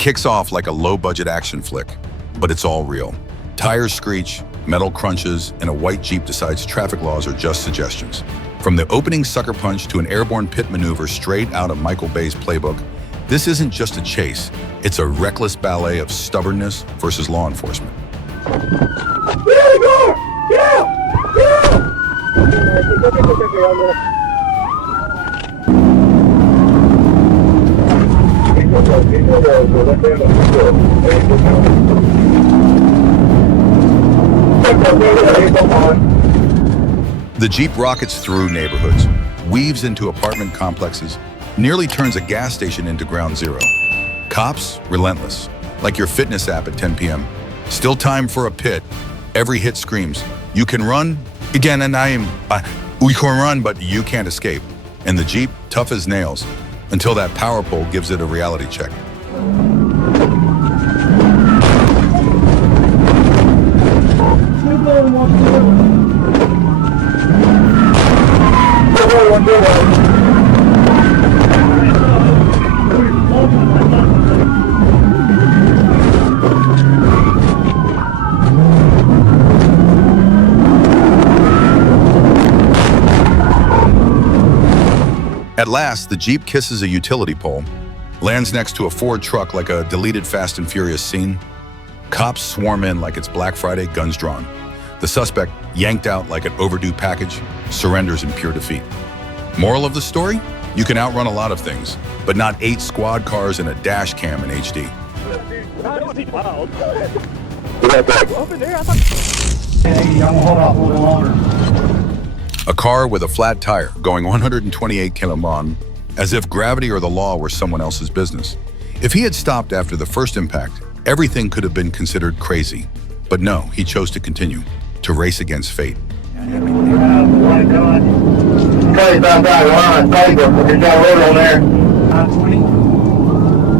kicks off like a low-budget action flick, but it's all real. Tires screech, metal crunches, and a white Jeep decides traffic laws are just suggestions. From the opening sucker punch to an airborne pit maneuver straight out of Michael Bay's playbook, this isn't just a chase, it's a reckless ballet of stubbornness versus law enforcement. The Jeep rockets through neighborhoods, weaves into apartment complexes, nearly turns a gas station into ground zero. Cops, relentless, like your fitness app at 10 p.m. Still time for a pit. Every hit screams, you can run, again, and we can run, but you can't escape. And the Jeep, tough as nails, until that power pole gives it a reality check. At last, the Jeep kisses a utility pole, lands next to a Ford truck like a deleted Fast and Furious scene. Cops swarm in like it's Black Friday, guns drawn. The suspect, yanked out like an overdue package, surrenders in pure defeat. Moral of the story? You can outrun a lot of things, but not 8 squad cars and a dash cam in HD. Hey, I'm gonna hold off a little longer. A car with a flat tire going 128 km/h, as if gravity or the law were someone else's business. If he had stopped after the first impact, everything could have been considered crazy. But no, he chose to continue, to race against fate. Cody found out we're on a paper. There's got a road on there. 520.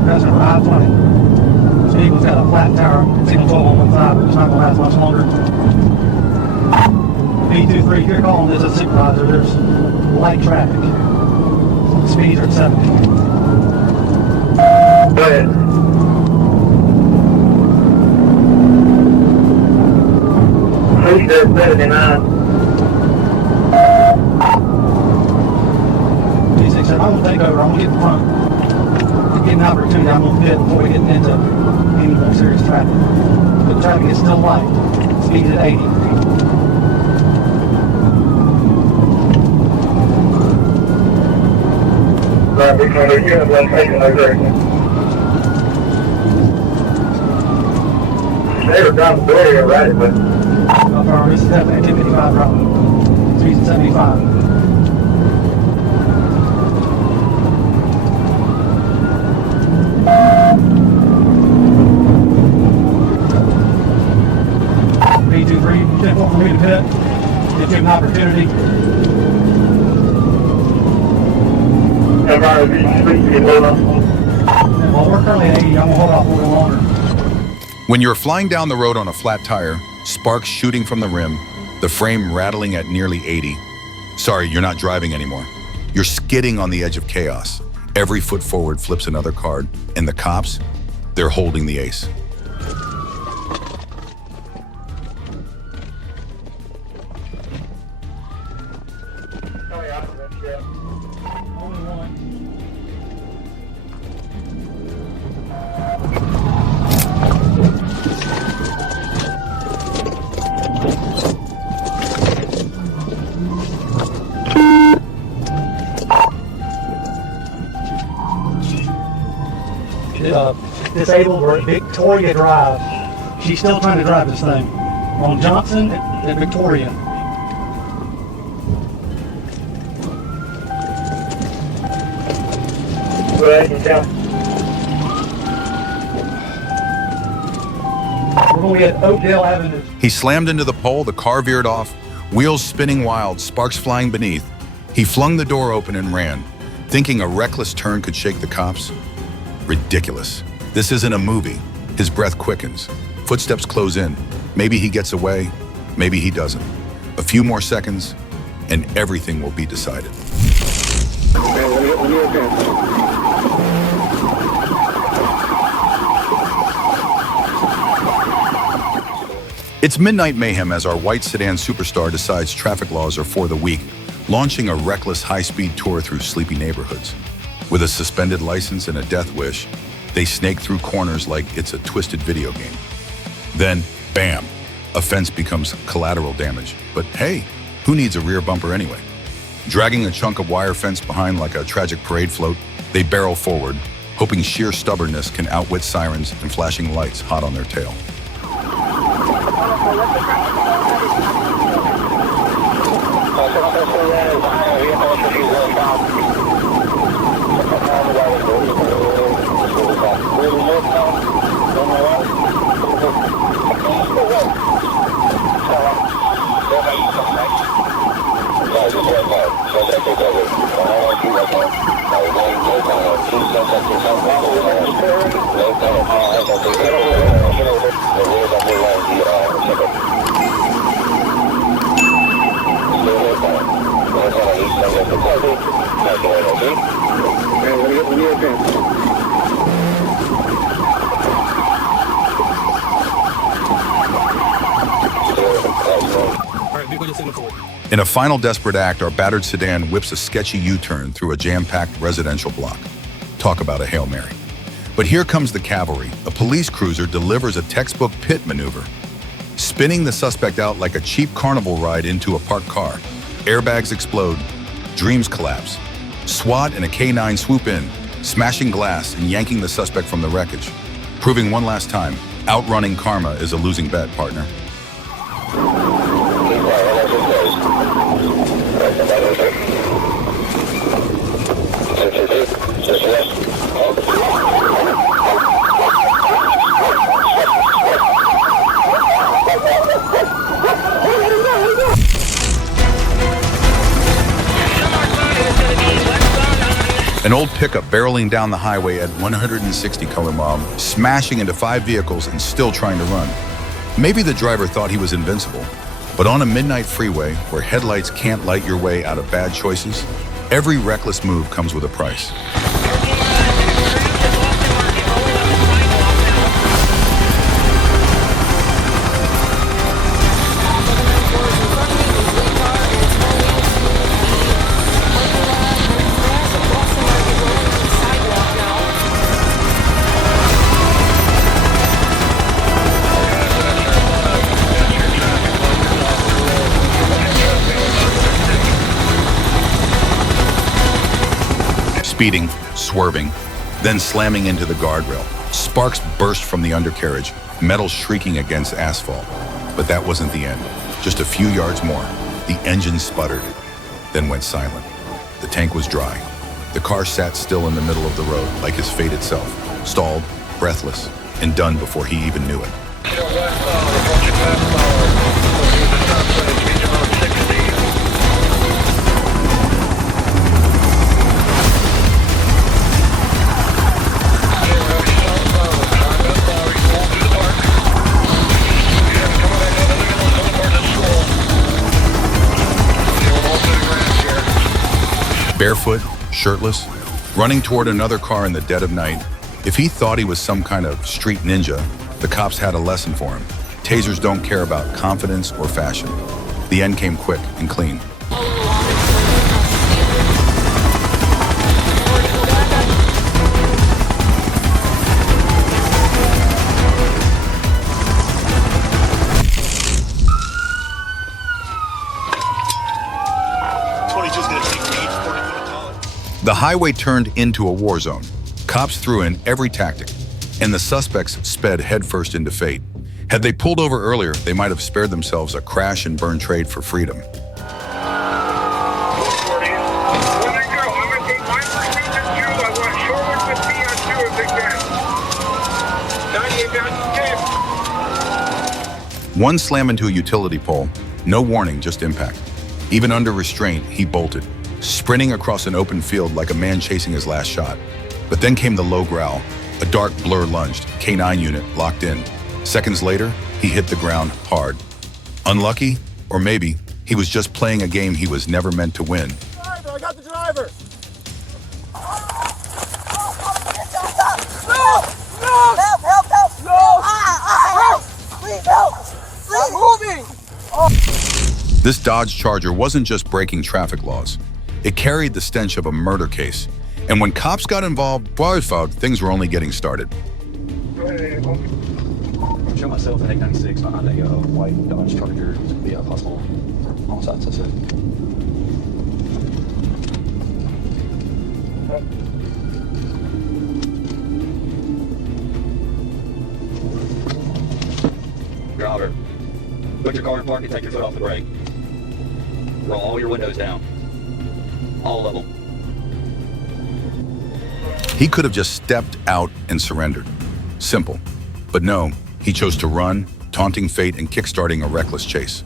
That's a 520. Eagle's got a flat tower. Signal 12 but it's not going to last much longer. B23, if you're calling this a supervisor, there's light traffic. Speeds are at 70. Go ahead. Please do 79. D6, I'm going to take over. I'm going to get in front. To get an opportunity, I'm going to pit before we get into any more serious traffic. But the traffic is still light. Speeds at 80. Right, we're trying to get one taken over. They were down the door here, right? But This is definitely 255 driving. Speeds at 75. B23, check one for me to pit. Give you an opportunity. Well, we're currently at 80. I'm going to hold off a little longer. When you're flying down the road on a flat tire, sparks shooting from the rim, the frame rattling at nearly 80. Sorry, you're not driving anymore. You're skidding on the edge of chaos. Every foot forward flips another card, and the cops, they're holding the ace. Only one. Disabled, we're at Victoria Drive. She's still trying to drive this thing. We're on Johnson and Victoria. We're going to get Oakdale Avenue. He slammed into the pole, the car veered off, wheels spinning wild, sparks flying beneath. He flung the door open and ran, thinking a reckless turn could shake the cops. Ridiculous. This isn't a movie. His breath quickens. Footsteps close in. Maybe he gets away, maybe he doesn't. A few more seconds, and everything will be decided. It's midnight mayhem as our white sedan superstar decides traffic laws are for the weak, launching a reckless high-speed tour through sleepy neighborhoods. With a suspended license and a death wish, they snake through corners like it's a twisted video game. Then, bam, a fence becomes collateral damage. But hey, who needs a rear bumper anyway? Dragging a chunk of wire fence behind like a tragic parade float, they barrel forward, hoping sheer stubbornness can outwit sirens and flashing lights hot on their tail. In a final desperate act, our battered sedan whips a sketchy U-turn through a jam-packed residential block. Talk about a Hail Mary. But here comes the cavalry. A police cruiser delivers a textbook pit maneuver, spinning the suspect out like a cheap carnival ride into a parked car. Airbags explode, dreams collapse. SWAT and a K9 swoop in, smashing glass and yanking the suspect from the wreckage, proving one last time, outrunning karma is a losing bet, partner. An old pickup barreling down the highway at 160 km/h, smashing into 5 vehicles and still trying to run. Maybe the driver thought he was invincible, but on a midnight freeway where headlights can't light your way out of bad choices, every reckless move comes with a price. Speeding, swerving, then slamming into the guardrail. Sparks burst from the undercarriage, metal shrieking against asphalt. But that wasn't the end. Just a few yards more, the engine sputtered, then went silent. The tank was dry. The car sat still in the middle of the road, like his fate itself, stalled, breathless, and done before he even knew it. Barefoot, shirtless, running toward another car in the dead of night. If he thought he was some kind of street ninja, the cops had a lesson for him. Tasers don't care about confidence or fashion. The end came quick and clean. The highway turned into a war zone. Cops threw in every tactic, and the suspects sped headfirst into fate. Had they pulled over earlier, they might have spared themselves a crash and burn trade for freedom. One slam into a utility pole, no warning, just impact. Even under restraint, he bolted, sprinting across an open field like a man chasing his last shot. But then came the low growl. A dark blur lunged, K9 unit locked in. Seconds later, he hit the ground hard. Unlucky, or maybe he was just playing a game he was never meant to win. Driver, I got the driver! No! No! Help! Help! Help! No! Help! Please help! Please! This Dodge Charger wasn't just breaking traffic laws. It carried the stench of a murder case. And when cops got involved, barefoot, things were only getting started. Show myself an 896 behind a white Dodge Charger to be a possible homicide suspect. Driver, put your car in park and take your foot off the brake. Roll all your windows down. All of them. He could have just stepped out and surrendered. Simple. But no, he chose to run, taunting fate and kickstarting a reckless chase.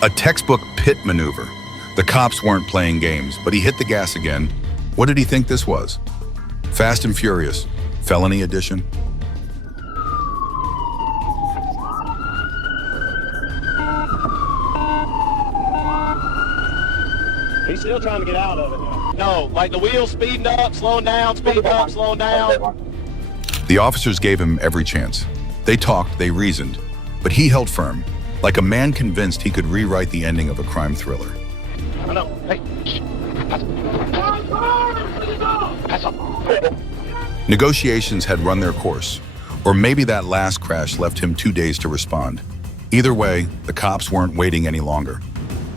A textbook pit maneuver. The cops weren't playing games, but he hit the gas again. What did he think this was? Fast and Furious, Felony Edition? He's still trying to get out of it. No, like the wheels speeding up, slowing down, speeding up, slowing down. The officers gave him every chance. They talked, they reasoned, but he held firm, like a man convinced he could rewrite the ending of a crime thriller. I know. Hey. Pass up. Negotiations had run their course, or maybe that last crash left him 2 days to respond. Either way, the cops weren't waiting any longer.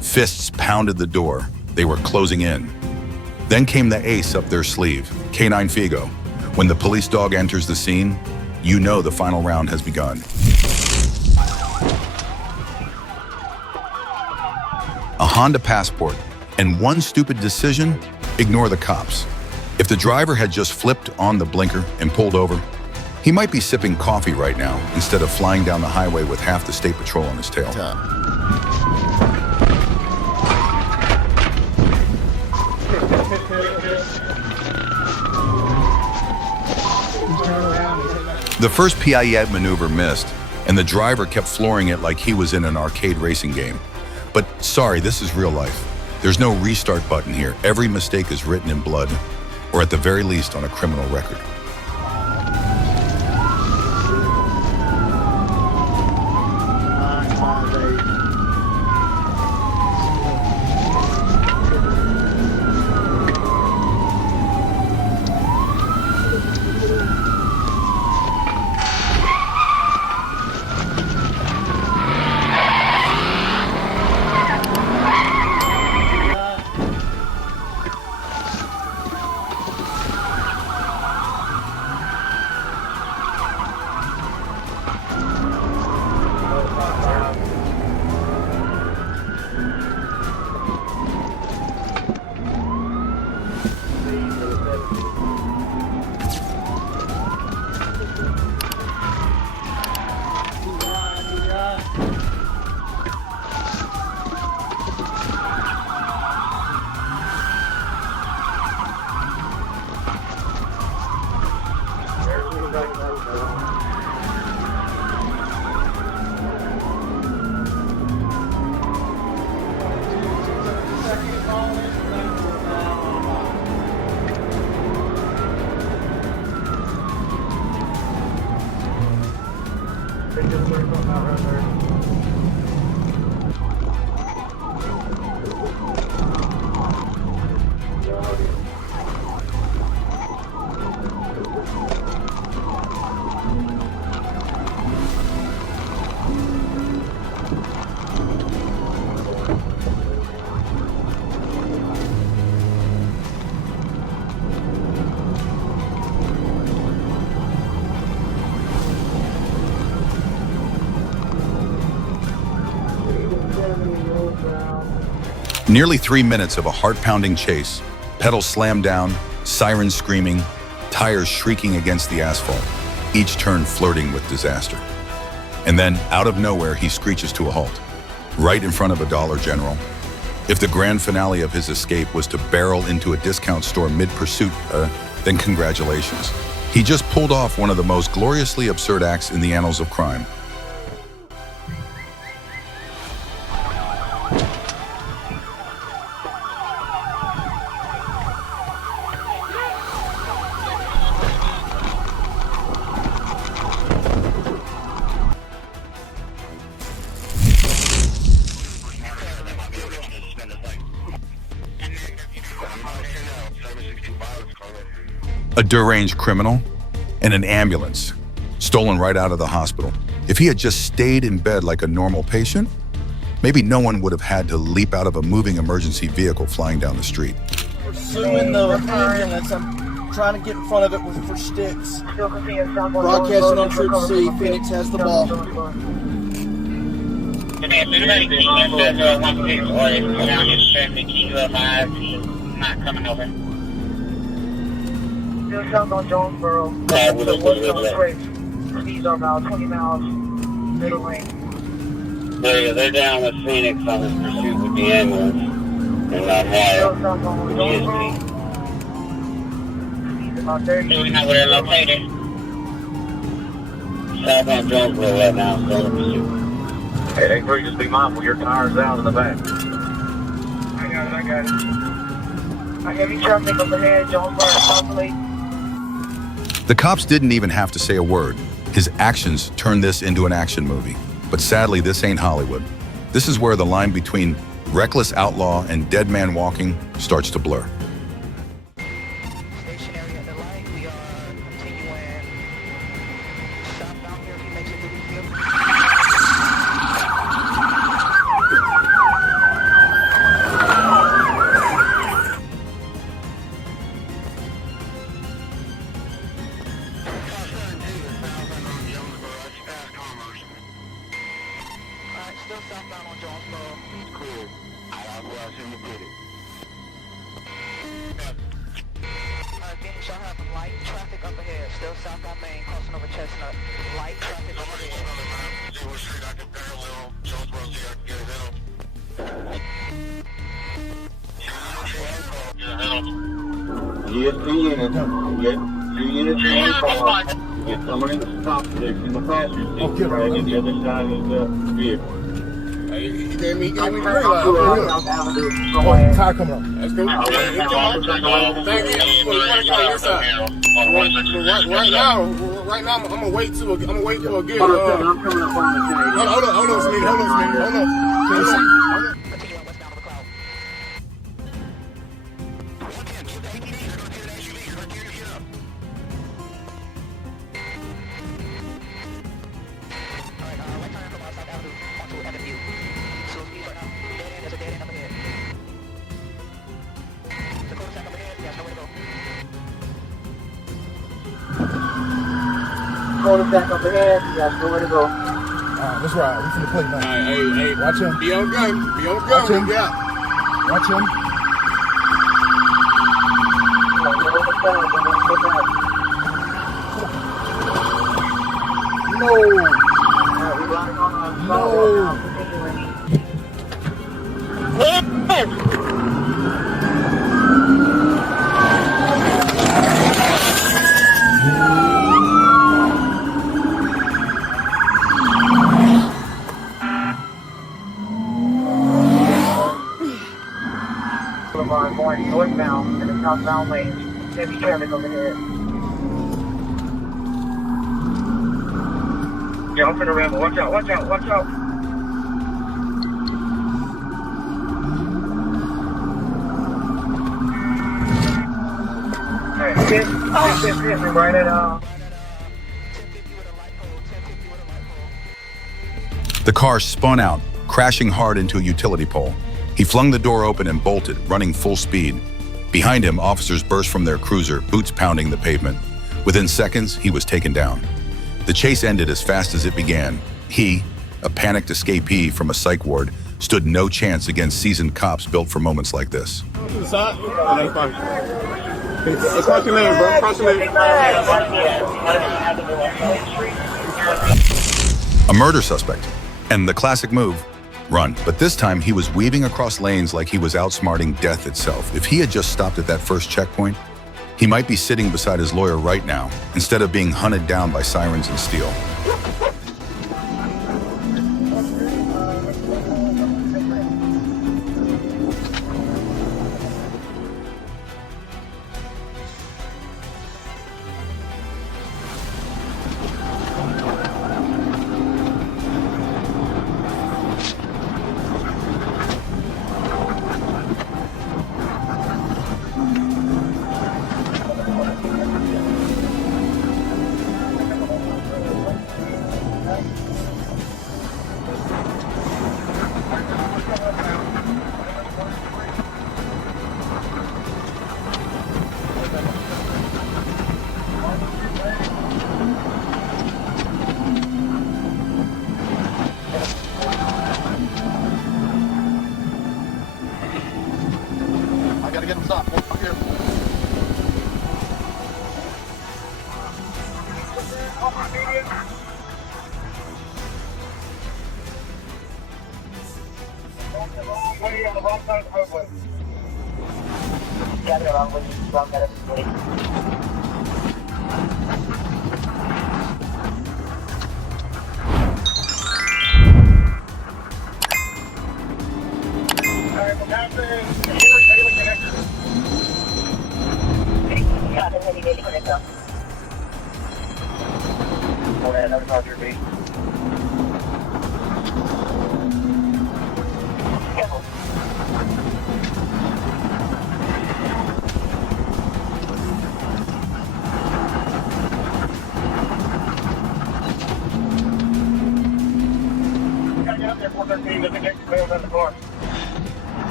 Fists pounded the door. They were closing in. Then came the ace up their sleeve, Canine Figo. When the police dog enters the scene, you know the final round has begun. A Honda Passport, and one stupid decision, ignore the cops. If the driver had just flipped on the blinker and pulled over, he might be sipping coffee right now instead of flying down the highway with half the state patrol on his tail. The first pirouette maneuver missed, and the driver kept flooring it like he was in an arcade racing game. But sorry, this is real life. There's no restart button here. Every mistake is written in blood, or at the very least on a criminal record. Nearly 3 minutes of a heart-pounding chase, pedals slammed down, sirens screaming, tires shrieking against the asphalt, each turn flirting with disaster. And then, out of nowhere, he screeches to a halt, right in front of a Dollar General. If the grand finale of his escape was to barrel into a discount store mid-pursuit, then congratulations. He just pulled off one of the most gloriously absurd acts in the annals of crime. A deranged criminal and an ambulance, stolen right out of the hospital. If he had just stayed in bed like a normal patient, maybe no one would have had to leap out of a moving emergency vehicle flying down the street. Pursuing the ambulance, I'm trying to get in front of it for sticks. Broadcasting on Troop C, Phoenix has the ball. Not coming over. Still south on Jonesboro. Speeds are about 20 miles, middle lane. They're down with Phoenix on this pursuit with the ambulance. And I'm Still south on Jonesboro. Speeds about 30. Do we know where they're located? South on Jonesboro right now, still in pursuit. Hey, hey, Greg, just be mindful, your tire's out in the back. I got it. I heavy traffic up ahead, Jonesboro, South Lake. The cops didn't even have to say a word. His actions turned this into an action movie. But sadly, this ain't Hollywood. This is where the line between reckless outlaw and dead man walking starts to blur. Stationary at the light, we are continuing southbound here if you make it to the field. Still southbound on Jonesboro. Cool. I'll go out and get it. Phoenix, y'all have light traffic up ahead. Still southbound Main, crossing over Chestnut. Light traffic up ahead. Get someone in the stop stick in the passenger seat. Try to get the other side of the vehicle. He gave me green light. South Avenue. Car coming up. That's cool. Thank you. Your side. Right now, I'm gonna wait for a good. I'm coming up on the train. Hold on, Smitty. Hold on. Continue westbound of the cloud. Alright, right turn from South Avenue onto Avenue. So speed right now. Dead end, there's a dead end up ahead. The cul-de-sac up ahead, yeah, nowhere to go. Cul-de-sac up ahead, yeah, nowhere to go. Let's ride. We finna play now. Hey, Watch him. be on gun. Watch him. Yeah. Watch him. No. Going northbound in the southbound lane. Heavy traffic over here. Yeah, I'm finna ramble. Watch out. Alright, hit me right at The car spun out, crashing hard into a utility pole. He flung the door open and bolted, running full speed. Behind him, officers burst from their cruiser, boots pounding the pavement. Within seconds, he was taken down. The chase ended as fast as it began. He, a panicked escapee from a psych ward, stood no chance against seasoned cops built for moments like this. To the side, and then fine. Cross your lane, bro. Cross your lane. A murder suspect. And the classic move, run. But this time he was weaving across lanes like he was outsmarting death itself. If he had just stopped at that first checkpoint, he might be sitting beside his lawyer right now, instead of being hunted down by sirens and steel.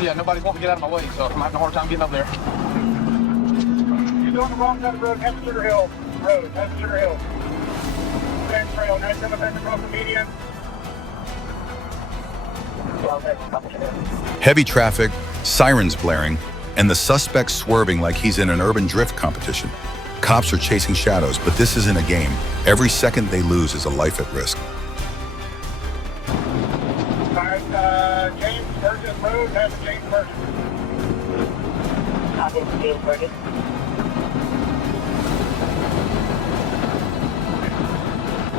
Yeah, nobody's wanting to get out of my way, so I'm having a hard time getting up there. You're doing the wrong side of the road, head to Sugar Hill Road, head to Sugar Hill. Same trail, nice and offense across the median. Heavy traffic, sirens blaring, and the suspect swerving like he's in an urban drift competition. Cops are chasing shadows, but this isn't a game. Every second they lose is a life at risk. James Burgess Road, that's James Burgess. James Burgess.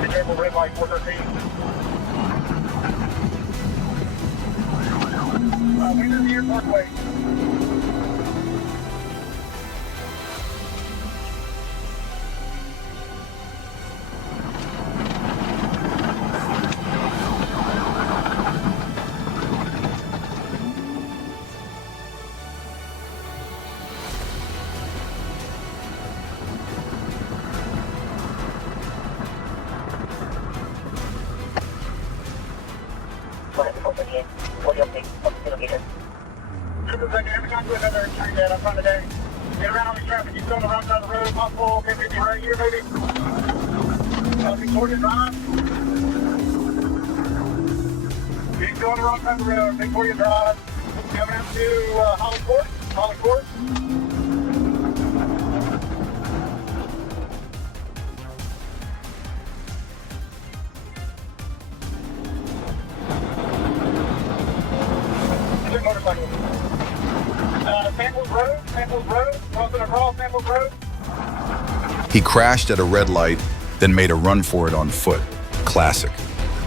Be careful, red light, 413. Winter Deer Parkway. Get around on the traffic. You still on the wrong side of the road. Possible. Okay, maybe right here, maybe. Victoria Drive. You're still on the wrong side of the road. Victoria Drive. Coming up to Holly Court. Holly Court. Motorcycle. Samples Road, crossing across Samples Road. He crashed at a red light, then made a run for it on foot. Classic.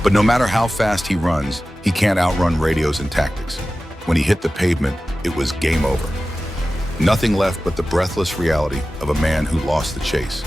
But no matter how fast he runs, he can't outrun radios and tactics. When he hit the pavement, it was game over. Nothing left but the breathless reality of a man who lost the chase.